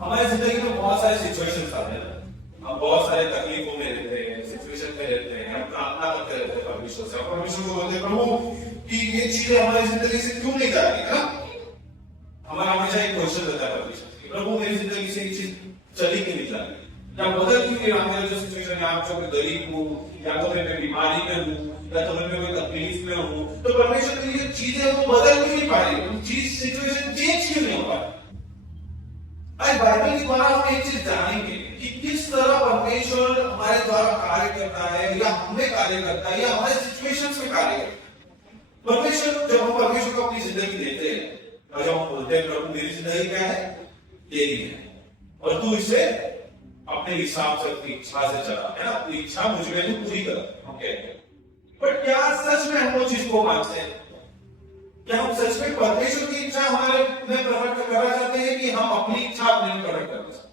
हमारे जिंदगी में बहुत सारे सिचुएशंस आते हैं, हम बहुत सारे तकलीफों में रहते हैं, सिचुएशन में रहते हैं, हम प्रार्थना करते रहते हैं परमेश्वर से, परमेश्वर को बोलते हैं प्रभु कि ये चीजें हमारी जिंदगी से क्यों नहीं जा रही है ना। हमारा हमेशा एक क्वेश्चन रहता है परमेश्वर से, प्रभु मेरी जिंदगी से ये चीज चली क्यों नहीं जा रही, या बदल क्यों नहीं रहा मेरा जो सिचुएशन है, आप जो मैं गरीब हूँ, या तो मैं बीमारी में हूँ, या तो मैं कोई तकलीफ में हूँ, तो परमेश्वर की ये चीजें वो बदल क्यों नहीं पा रही, चीज सिचुएशन चेंज क्यों नहीं हो पा रही। आज बाइबल के द्वारा हम एक चीज जानेंगे कि किस तरह परमेश्वर हमारे द्वारा कार्य करता है, या हमें कार्य करता है, या हमारे सिचुएशंस में कार्य करता है। परमेश्वर, जब हम परमेश्वर को अपनी जिंदगी देते हैं और जब हम बोलते हैं प्रभु मेरी जिंदगी क्या है, तेरी है, और तू इसे अपने हिसाब से, अपनी इच्छा से चला, है ना, अपनी इच्छा मुझ में तू पूरी कर, ओके। बट क्या सच में हम वो चीज को मानते हैं? क्या हम सच में परमेश्वर की इच्छा हमारे में प्रकट करना चाहते हैं कि हम अपनी इच्छा अपने में प्रकट करना चाहते हैं?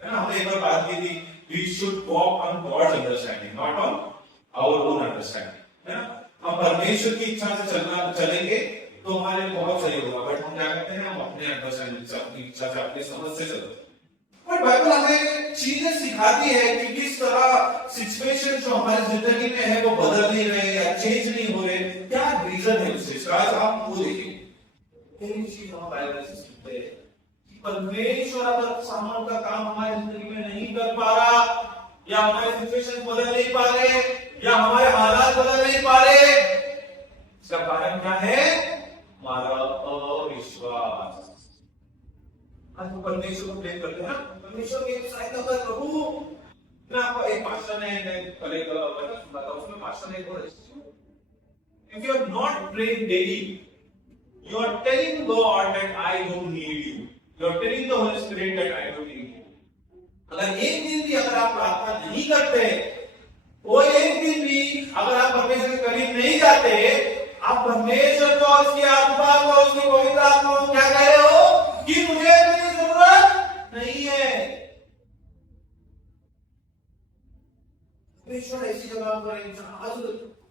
है ना, हमने एक बार बात की थी, we should walk on God's understanding, not on our own understanding, है ना। हम परमेश्वर की इच्छा से चलेंगे तो हमारे लिए बहुत सही होगा, बट हम क्या करते हैं, हम अपने अंडरस्टैंडिंग से, अपनी इच्छा से, अपनी समझ से चलते हैं। बट बाइबल हमें चीजें सिखाती है कि किस तरह सिचुएशन जो हमारी जिंदगी में है वो बदल नहीं रहे या चेंज नहीं हो रहे, क्या रीजन है उस चीज का। आज आप वो देखिए, एक चीज हम बाइबल से सीखते हैं कि परमेश्वर अगर सामान का काम हमारी जिंदगी में नहीं कर पा रहा, या हमारे सिचुएशन बदल नहीं पा रहे, या हमारे हालात बदल नहीं पा रहे, इसका कारण क्या है? हमारा अविश्वास। आज वो परमेश्वर को ब्लेम करते हैं, परमेश्वर की सहायता कर प्रभु। मैं आपको एक पास्टर ने कल एक सुना था, उसमें पास्टर ने बोला, if you are not praying daily, you are telling God that I don't need you. You are telling the Holy Spirit that I don't need you. अगर एक दिन भी अगर आप प्रार्थना नहीं करते, वो एक दिन भी अगर आप परमेश्वर के करीब नहीं जाते, आप परमेश्वर को, उसकी आत्मा को, उसकी पवित्र आत्मा को क्या कह रहे हो कि मुझे तेरी जरूरत नहीं है। परमेश्वर ऐसी जगह पर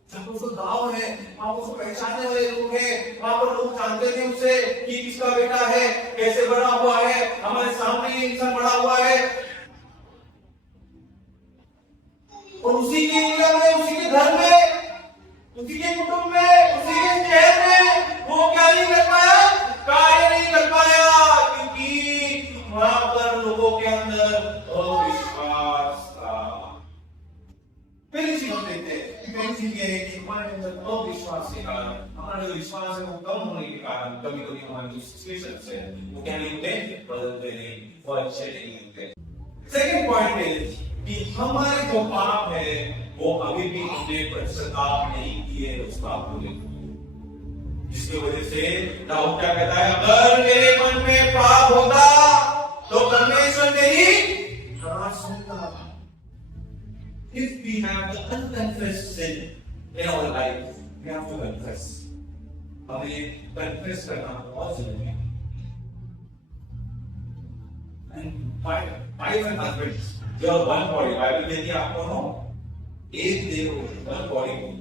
जहाँ उसको गाँव है, वहाँ उसको पहचानने वाले लोग हैं, वहाँ पर लोग जानते थे उसे कि किसका बेटा है, कैसे बड़ा हुआ है, हमारे सामने ये इंसान बड़ा हुआ है, और उसी के एरिया में, उसी के घर में, उसी के कुटुंब में, उसी के शहर में वो क्या नहीं कर पाया, कार्य नहीं कर पाया, क्योंकि वहां पर लोगों के अंदर अविश्वास था। पहली चीज हम देखते हैं, पहली चीज ये है कि हमारे अंदर अविश्वास के कारण, हमारा जो विश्वास है वो कम होने के कारण कभी कभी हमारी जो सिचुएशंस है वो क्या नहीं होते, बदलते नहीं, वो अच्छे नहीं होते। सेकंड पॉइंट है कि हमारे जो पाप है वो अभी भी हमने पश्चाताप नहीं किए उस पाप को लेकर, जिसकी वजह से दाऊद क्या कहता है, अगर मेरे मन में पाप होता तो परमेश्वर मेरी आवाज सुनता। If we have the unconfessed sin in our life, we have to confess. हमें confess करना बहुत जरूरी है। And wives and husbands, you are one body. Bible में दिया आपको नो, एक देह हो, one body हो,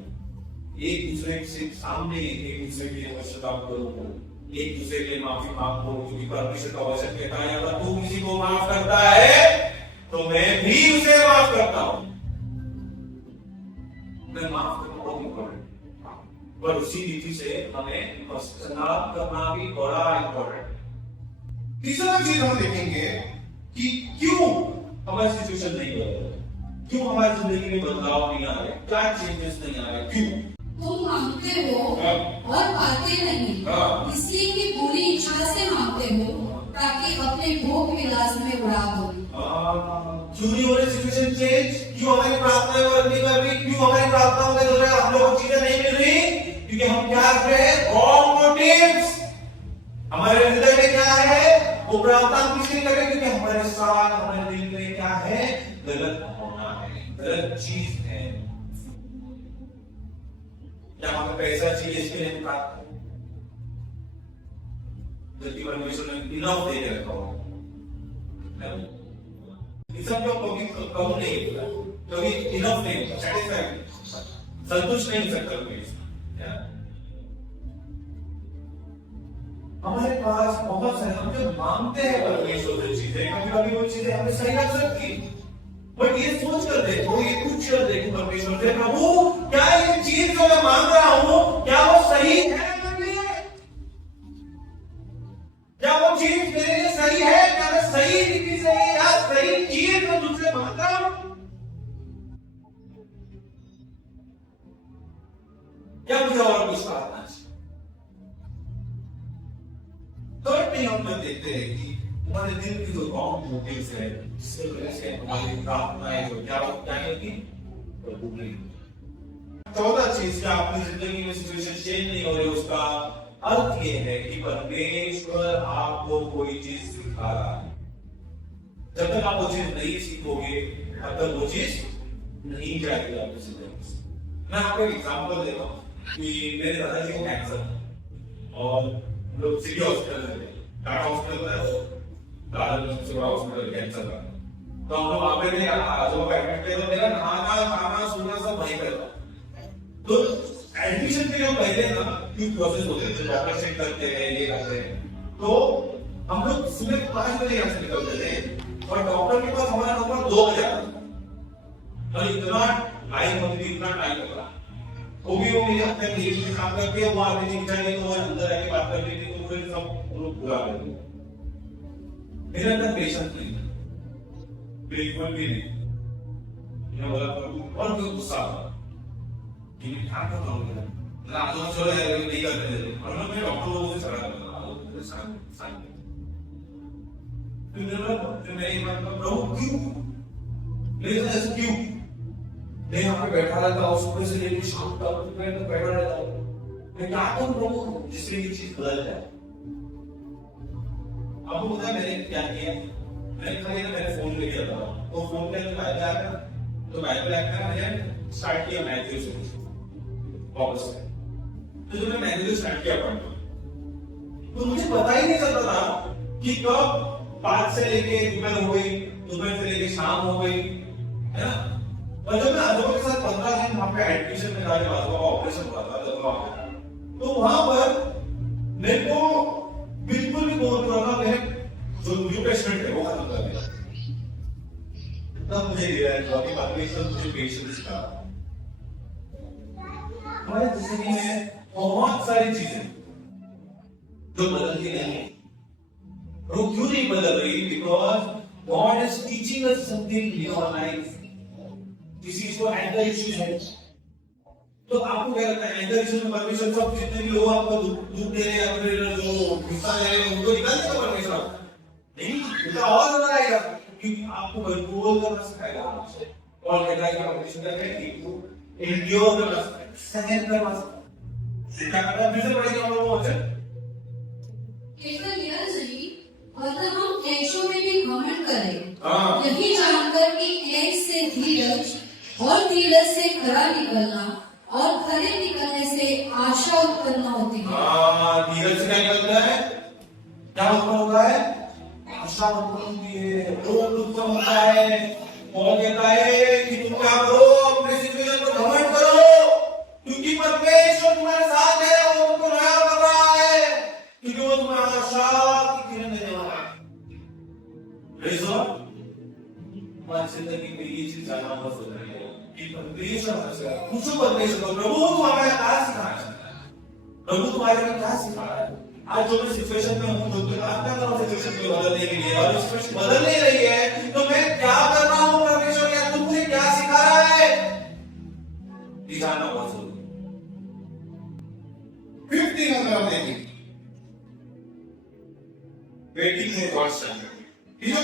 एक दूसरे से सामने एक दूसरे के लिए पश्चाताप करो, एक दूसरे के लिए माफी मांगो, क्योंकि परमेश्वर का वचन कहता है अगर तू किसी को माफ करता है तो मैं भी उसे माफ करता हूं। मैं माफ करना बहुत इंपॉर्टेंट, पर उसी रीति से हमें पश्चाताप करना भी बड़ा इंपॉर्टेंट। तीसरा चीज हम देखेंगे कि क्यों हमारी सिचुएशन नहीं बदल, क्यों हमारी जिंदगी में बदलाव नहीं आ रहे, क्या चेंजेस नहीं आ रहे, क्यों? तुम मांगते हो और पाते नहीं, इसलिए कि पूरी इच्छा से मांगते हो ताकि अपने भोग विलास में उड़ा दो। क्यों नहीं हो रही सिचुएशन चेंज? क्यों हमारी प्रार्थना नहीं कर रही? क्यों हमारी प्रार्थनाओं के द्वारा हम लोगों को चीजें नहीं मिल रही? क्योंकि हम क्या कर रहे हैं? Wrong motives. हमारे हृदय में क्या है? वो प्रार्थना हम किसलिए कर रहे हैं? क्योंकि हमारे साथ, हमारे दिल में क्या है? गलत होना है, गलत चीज है। क्या हमें पैसा चाहिए इसके लिए हम प्रार्थना, जबकि परमेश्वर ने इनफ दे के रखा हो। सब लोग कम नहीं होता, क्योंकि इनफ नहीं होता, सैटिस्फाइड, संतुष्ट नहीं सकता कोई। हमारे पास बहुत सारे, हम जो मांगते हैं परमेश्वर से कभी कभी वो चीजें हमें सही लग सकती, बट ये सोच कर देखो, ये पूछ कर देखो परमेश्वर से, प्रभु क्या ये चीज जो मैं मांग रहा हूं क्या वो सही है मेरे लिए? क्या वो चीज मेरे लिए सही है? क्या मैं सही रीति से या सही चीज मैं तुझसे मांग रहा हूं? क्या मुझे और कुछ करना चाहिए? थर्ड थिंग हम लोग देखते हैं कि हमारे दिल की जो रॉन्ग मोटिव्स है, जिसकी वजह से हमारी प्रार्थनाएं जो क्या होगी प्रभु की। चौथा चीज क्या अपनी जिंदगी में सिचुएशन चेंज नहीं हो रही, उसका अर्थ ये है कि परमेश्वर आपको कोई चीज सिखा रहा है। जब तक आप वो चीज नहीं सीखोगे तब तक वो चीज नहीं जाएगी आपकी जिंदगी से। मैं आपको एक एग्जांपल दे रहा हूँ कि मेरे दादाजी को कैंसर और लोग सिटी हॉस्पिटल में थे, टाटा हॉस्पिटल है दादा सबसे बड़ा हॉस्पिटल कैंसर का। तो हम लोग वहां पे थे, जो एडमिट थे, तो मेरा नहाना खाना सोना सब वहीं पे था। तो एडमिशन के जो पहले ना क्यों प्रोसेस होते थे, डॉक्टर चेक करते हैं, ये करते हैं, तो हम लोग सुबह 5 बजे यहाँ से निकलते थे और डॉक्टर के पास हमारा नंबर 2 बजे आता था। और इतना लाइन होती थी, इतना टाइम लगा, वो भी वो मेरे अपने लीव में काम करके वो आगे नहीं चाहिए तो वो अंदर आके बात कर लेती, तो फिर सब लोग पूरा कर देते। मेरे अंदर पेशेंस नहीं था, बिल्कुल भी नहीं। मैं बोला और क्यों गुस्सा था कि मैं क्या कर रहा हूँ, ना तो चलो यार नहीं करते थे, और मैं डॉक्टर लोगों से सलाह कर रहा हूँ साथ फिर मेरी प्रभु क्यों मेरे साथ ऐसा क्यों? मैं यहाँ पे बैठा रहता हूँ सुबह से लेकर शाम तक, मैं तो बैठा रहता हूँ, मैं क्या करूँ प्रभु जिससे ये चीज बदल जाए? आपको पता है मैंने क्या किया? मैंने खाली ना मेरे फोन लेके आता हूँ, तो फोन पे बाइबल आया, तो बाइबल आया मैंने स्टार्ट किया मैथ्यू से वापस से। तो जब मैं मैथ्यू स्टार्ट किया पढ़ना, तो मुझे पता ही नहीं चलता था कि कब 5 से लेके दोपहर हो गई, दोपहर से लेके शाम हो गई, है ना? और जब मैं अजों के साथ 15 दिन वहां पे एडमिशन में जाने वाला था, ऑपरेशन हुआ था जब वहां पे, तो वहां पर मेरे को बिल्कुल भी बोल रहा था, मेरे जो न्यू पेशेंट है वो खत्म कर दिया। तब मुझे रियलाइज हुआ कि परमेश्वर मुझे पेशेंस सिखा। हमारे जिंदगी में बहुत सारी चीजें जो बदलती नहीं है, वो क्यों नहीं बदल रही? Because God is teaching us something in our life. किसी को एंगर इश्यूज है, तो आपको क्या लगता है एंगर इश्यूज में परमेश्वर सब जितने भी लोग आपको दुख दे रहे हैं या फिर जो गुस्सा दे रहे हैं उनको निकाल देगा परमेश्वर? नहीं, उनका और ज्यादा आएगा, क्योंकि आपको कंट्रोल करना सिखाएगा। और कहता है कि परमेश्वर कहता है कि एंड्योर करना सिखाएगा, सहन करना सिखाएगा। क्या करना है? फिर से पढ़ेंगे हम लोग वचन। केवल यह नहीं, अतः हम ऐशों में भी घमंड करें, यही जानकर कि ऐश से धीरज और धीरज से खरा निकलना और खरे निकलने से आशा उत्पन्न होती है। धीरज से क्या निकलता है? क्या उत्पन्न होता है? आशा उत्पन्न होती है, रोग उत्पन्न होता है। कौन कहता है कि तुम क्या करो, अपने सिचुएशन पर घमंड करो, क्योंकि परमेश्वर तुम्हारे साथ है, वो तुमको नया कर रहा है, क्योंकि वो तुम्हें आशा की किरण देने वाला है। हमारी जिंदगी में ये चीज जानना बहुत जरूरी है कि परमेश्वर हमसे पूछो, परमेश्वर को प्रभु तू हमें क्या सिखाना चाहता है? प्रभु तुम्हारे में क्या सिखा रहा है? आज जो मैं सिचुएशन में हूँ, जो मैं आपका नाम सिचुएशन को बदलने के लिए और सिचुएशन बदल नहीं रही है, तो मैं क्या कर रहा हूँ? परमेश्वर क्या तुम मुझे क्या सिखा रहा है? ये जानना बहुत जरूरी है। 15 अगर आप देखें, वेटिंग फॉर गॉड्स टाइम, ये जो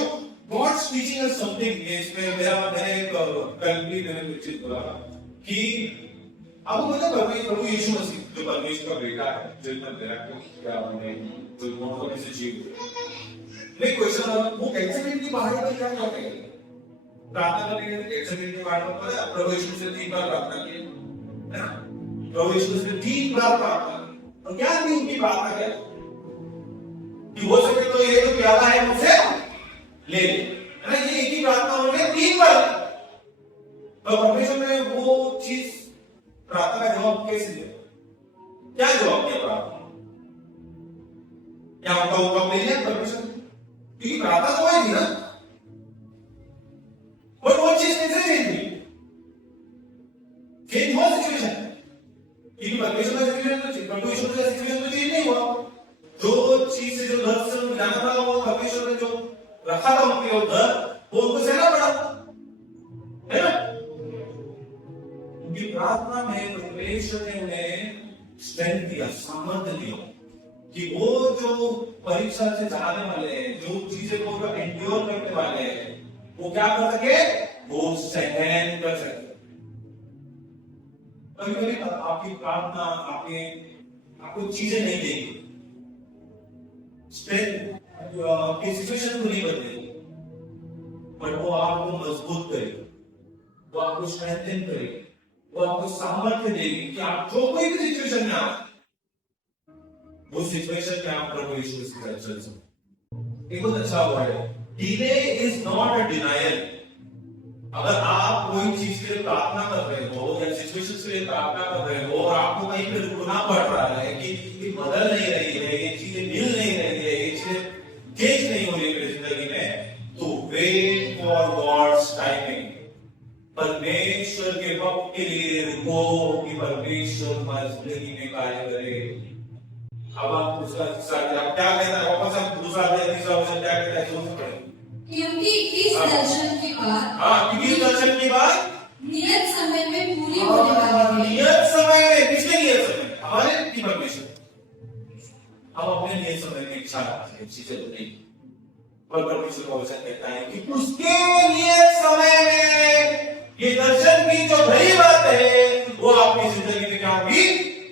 गॉड्स टीचिंग अस समथिंग, इसमें मैंने एक कल्पनी निश्चित बोला कि आपको पता है प्रभु यीशु मसीह जो परमेश्वर का बेटा है, जो इतना दया क्या हमें जो मौत से जीव मैं क्वेश्चन वो कैसे की बाहर का क्या करेंगे? प्रार्थना करेंगे तो कैसे की बाहर पर प्रभु यीशु से 3 बार प्रार्थना की, है ना? प्रभु यीशु से 3 बार प्रार्थना, और क्या थी उनकी प्रार्थना? क्या कि हो सके तो ये जो प्याला है मुझसे ले ले, है ना? ये एक ही प्रार्थना उन्होंने 3 बार, तो परमेश्वर ने वो चीज प्रार्थना का जवाब कैसे दिया? क्या जवाब दिया प्रार्थना? क्या उनका हुक्म ले लिया परमेश्वर? क्योंकि प्रार्थना तो वही थी ना, जो रखा था उनके उधर, वो उनको सहना पड़ा, है ना? उनकी प्रार्थना में परमेश्वर ने उन्हें स्ट्रेंथ दिया, सामर्थ्य दिया कि वो जो परीक्षा से जाने वाले हैं, जो चीजें वो एंड्योर करने वाले हैं, वो क्या कर सके, वो सहन कर सके। कभी कभी आपकी प्रार्थना आपको चीजें नहीं देगी, स्ट्रेंथ की सिचुएशन को नहीं बदलेगी, बट वो आपको मजबूत करेगी, वो आपको स्ट्रेंथन करेगी, वो आपको सामर्थ्य देगी कि आप जो कोई भी सिचुएशन में आए, उस सिचुएशन में आप प्रभु यीशु के साथ चल सकते। एक बहुत अच्छा वर्ड है, delay is not a denial. अगर आप कोई चीज के लिए प्रार्थना कर रहे हो या सिचुएशन के लिए प्रार्थना कर रहे हो और आपको कहीं पे रुकना पड़ रहा है कि ये बदल नहीं रही है, ये चीजें मिल नहीं रही है, ये चीजें चेंज नहीं हो रही है मेरी जिंदगी में, तो वेट फॉर गॉड्स टाइमिंग। परमेश्वर के वक्त के लिए रुको कि परमेश्वर तुम्हारी जिंदगी में कार्य करे। अब आप दूसरा क्या कहता है, वापस आप दूसरा तीसरा वचन क्या कहता है, सोच पड़े। क्योंकि इस दर्शन के बाद, क्योंकि इस दर्शन के बाद नियत समय में पूरी होने वाली है। नियत समय में, किसके नियत समय? हमारे की परमेश्वर। हम अपने नियत समय में इच्छा रखते हैं, चीजें तो नहीं, पर परमेश्वर का वचन कहता है कि उसके नियत समय में ये दर्शन की जो बड़ी बात है वो आपकी जिंदगी में क्या होगी,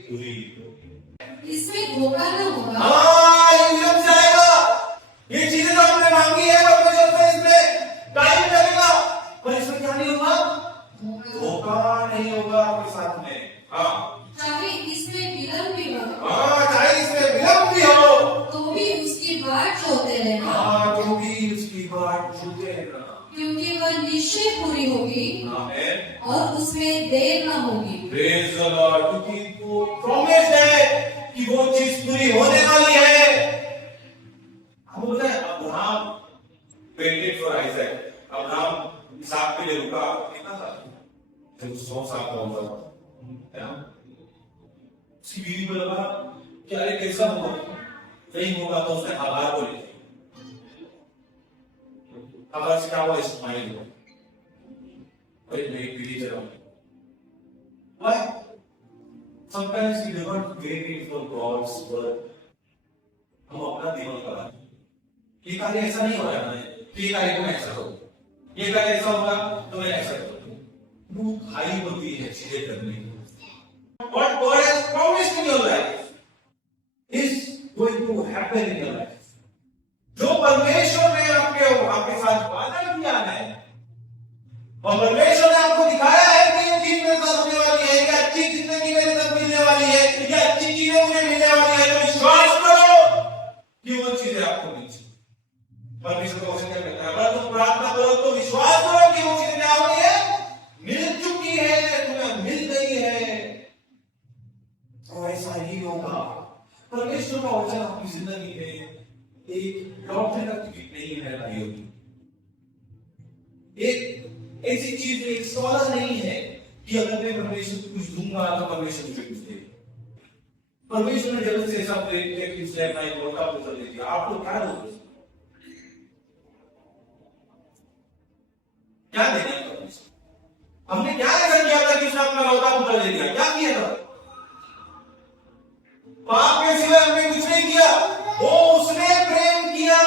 पूरी। इसमें धोखा न होगा। ये विलंब से आएगा, ये चीजें जो आपने मांगी है परमेश्वर से, इसमें टाइम लगेगा, पर इसमें क्या नहीं होगा, धोखा नहीं होगा आपके साथ में। चाहे इसमें विलंब भी हो, चाहे इसमें विलंब भी हो, तो भी उसकी बाट जोते रहना। तो भी उसकी बाट जोते रहना, क्योंकि वह निश्चय पूरी होगी और उसमें देर न होगी। Praise the Lord. क्योंकि वो प्रॉमिस है कि वो चीज पूरी होने वाली है। हम बोलते हैं Abraham waited for Isaac, Abraham इसहाक के लिए रुका कितना साल, जब 100 साल का उम्र था। उसकी बीवी को लगा कि अरे कैसा होगा, नहीं होगा, तो उसने हागार को लिया। हागार से क्या हुआ, इस्माइल हुआ, और एक नई पीढ़ी जन्म। Why? Sometimes we do not wait for God's word. हम अपना दिमाग लगा, ये कार्य ऐसा नहीं हो रहा है, ये कार्य को मैं ऐसा करूं, ये कार्य ऐसा होगा तो मैं ऐसा करूं। वो खाई होती है चीजें करने की। What God has promised in your life is going to happen in your life. जो परमेश्वर ने आपके साथ वादा किया है, और परमेश्वर ने आपको दिखाया है कि ये चीज मेरे साथ होने वाली है, ये अच्छी जिंदगी मेरे साथ मिलने वाली है, ये अच्छी चीजें मुझे मिलने वाली है, तो विश्वास करो कि वो चीजें आपको मिल जाए। परमेश्वर का वचन क्या कहता है, अगर तुम प्रार्थना करो तो विश्वास करो कि वो चीजें क्या हो गई है, मिल चुकी है, तुम्हें मिल गई है, और ऐसा ही होगा। परमेश्वर का वचन आपकी जिंदगी में एक लौटने का टिकट नहीं है भाइयों, एक ऐसी चीज, एक सवाल नहीं है कि अगर मैं परमेश्वर को कुछ दूंगा तो परमेश्वर मुझे कुछ देगा। परमेश्वर ने जगत से ऐसा प्रेम किया कि उसने अपना एक लौटा पुत्र दे दिया। आपको क्या दोगे, क्या देना है परमेश्वर? हमने क्या ऐसा किया था कि उसने अपना लौटा पुत्र दे दिया? क्या किया था? पाप के सिवाय हमने कुछ नहीं किया, वो उसने प्रेम किया।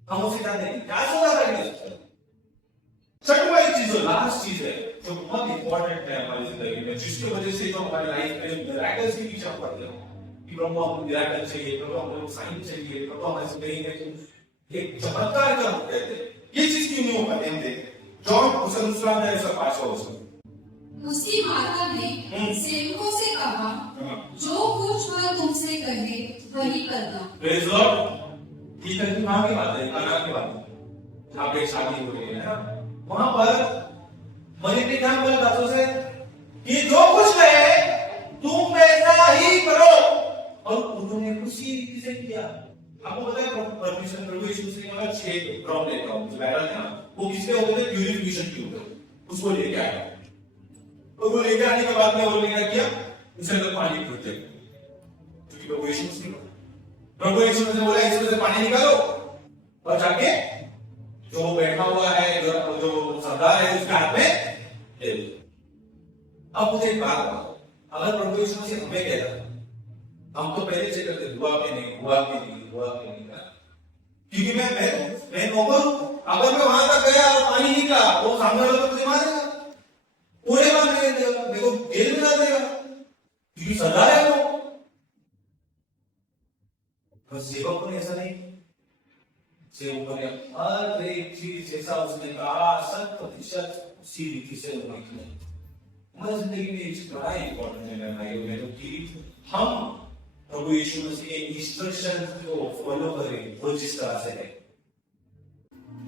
हम उसे क्या देंगे, क्या सजा करेंगे? छठवां चीज, लास्ट चीज है जो बहुत इंपॉर्टेंट है हमारी जिंदगी में, जिसकी वजह से जो हमारी लाइफ में मिरेकल्स के पीछे हम पड़ते हैं कि प्रभु हमको मिरेकल चाहिए, प्रभु हमको साइन चाहिए, प्रभु हमारी जिंदगी में एक चमत्कार का रूप कहते हैं। ये चीज क्यों नहीं हो पाती हम देखते। जॉन उसका दूसरा है, उसका 5वां वचन। उसकी माता ने सेवकों से कहा, जो कुछ वह तुमसे कहे वही करना। Praise Lord. ठीक है, कहाँ की बात है, काना की बात है, जहाँ पे शादी हो रही है ना, वहां पर मरी ने क्या बोला दासों से कि जो कुछ कहे तुम वैसा ही करो, और उन्होंने उसी रीति से किया। आपको पता है परमेश्वर प्रभु यीशु मसीह ने 6 ड्रॉप लेता हूं, जो बैरल है ना, वो किसके होते थे, प्यूरिफिकेशन के होते, उसको लेके आया। तो वो लेके आने के बाद में वो क्या किया, उसे अंदर पानी भरते, क्योंकि प्रभु यीशु मसीह प्रभु यीशु ने बोला इसमें से पानी निकालो और जाके जो बैठा हुआ है जो सरदार है उसके हाथ में दे दो। अब मुझे एक बात बताओ, अगर प्रभु यीशु मसीह हमें कहता, हम तो पहले से करते हुआ कि नहीं हुआ कि नहीं हुआ कि नहीं का, क्योंकि मैं नौकर हूं। अगर मैं वहां तक गया और पानी निकला, वो सामने वाला तो मुझे मारेगा, पूरे बार मेरे को जेल में डाल देगा, क्योंकि सरदार है वो। बस सेवकों ने ऐसा नहीं, सेवकों ने हर एक चीज ऐसा उसने कहा 100% उसी रीति से उन्होंने किया। हमारी जिंदगी में एक बड़ा इंपॉर्टेंट है भाइयों बहनों कि हम प्रभु यीशु मसीह के इंस्ट्रक्शन को फॉलो करें, वो जिस तरह से है।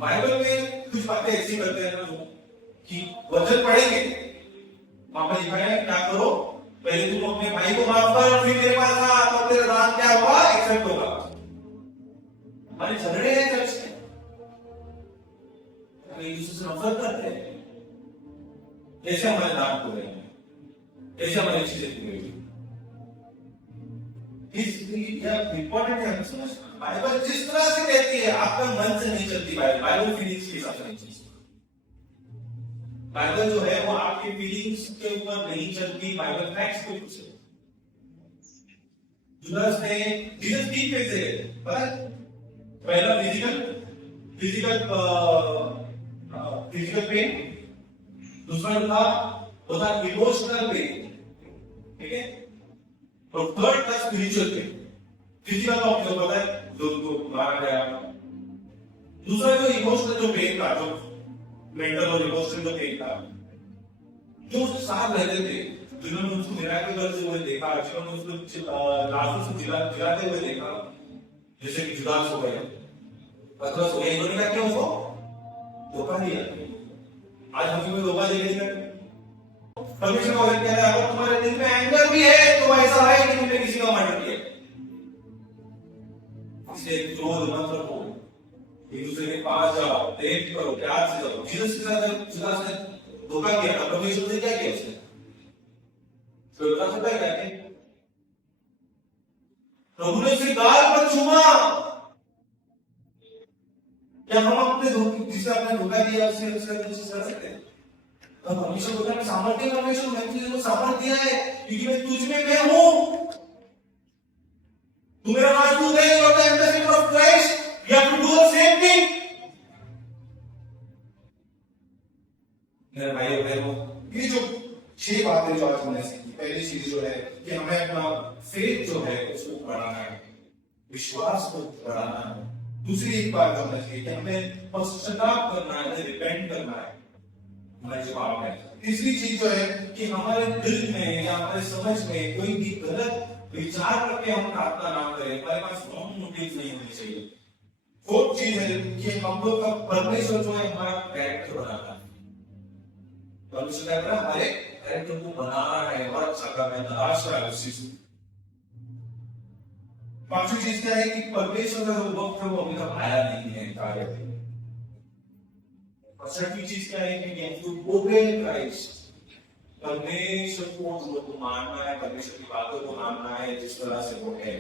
बाइबल में कुछ बातें ऐसी करते हैं ना कि वचन पढ़ेंगे, वहां पर लिखा है क्या करो, पहले तुम अपने भाई को माफ कर, फिर मेरे पास आ, तो तेरा दान क्या होगा, एक्सेप्ट होगा। हमारे झगड़े हैं चर्च में, हम एक दूसरे से नफरत करते हैं, कैसे हमारे दान पूरे हैं, कैसे हमारी चीजें पूरी हुई। इंपॉर्टेंट है हमें समझना। बाइबल जिस तरह से कहती है आपका मन से नहीं चलती, बाइबल फीलिंग्स के हिसाब से नहीं चलती। बाइबल जो है वो आपके फीलिंग्स के ऊपर नहीं चलती, बाइबल फैक्ट्स के ऊपर चलती। जुदास ने जीसस तीन फेज है, पता है? पहला फिजिकल पेन, दूसरा जो था वो था इमोशनल पेन, ठीक है, और थर्ड था स्पिरिचुअल पेन। फिजिकल तो आपको पता है, जो मारा गया। दूसरा जो इमोशनल जो पेन था, जो मेंटल और इमोशनल जो पेन था, जो उसके साथ रहते थे, जिन्होंने उसको मिराकल करते हुए देखा, जिन्होंने उसको लाशों से जिलाते हुए देखा, जैसे कि जुदास हो गए, पतरस हो गए, इन्होंने क्या किया, उसको धोखा दिया। आज हमें कोई धोखा देगा नहीं। परमेश्वर का वचन कहता है अगर तुम्हारे दिल में एंगर भी है तो ऐसा है कि तुमने किसी का मर्डर किया। इसलिए क्रोध मत रखो, एक दूसरे के पास जाओ, प्रेम करो, प्यार से जाओ। जीसस के साथ जुदास ने धोखा किया था, परमेश्वर ने क्या किया उसने? धोखा से क्या किया? प्रभु ने उसकी गाल पर चूमा। क्या हम अपने जिसे आपने धोखा दिया उससे कोशिश कर सकते हैं? परमेश्वर बोलता है सामर्थ्य परमेश्वर, मैंने तुझे सामर्थ्य दिया है क्योंकि मैं तुझ में मैं हूं। तू मेरा राजदूत है, you are the ambassador of Christ, you have to do the same thing. मेरे भाइयों बहनों, ये जो 6 बातें जो आज हमने सीखी, पहली चीज जो है कि हमें अपना फेथ जो है उसको बढ़ाना है, विश्वास को बढ़ाना है। दूसरी एक बात जो हमने सीखी कि हमें पश्चाताप करना है, रिपेंट करना है, हमारे जवाब है। तीसरी चीज जो है कि हमारे दिल में या हमारे समझ में कोई भी गलत विचार करके हम प्रार्थना ना करें, हमारे पास रॉन्ग मोटिव नहीं होनी चाहिए। फोर्थ चीज है कि हम लोग का परमेश्वर जो है हमारा कैरेक्टर बनाता है। परमेश्वर क्या कर रहा है? हमारे कैरेक्टर को बना रहा है और अच्छा कर रहा है, तलाश रहा है उस चीज को। पांचवी चीज क्या है कि परमेश्वर का जो वक्त है वो अभी तक आया नहीं है कार्य में। और छठी चीज क्या है कि टू ओबे क्राइस्ट, परमेश्वर को मानना है, परमेश्वर की बातों को मानना है जिस तरह से वो है।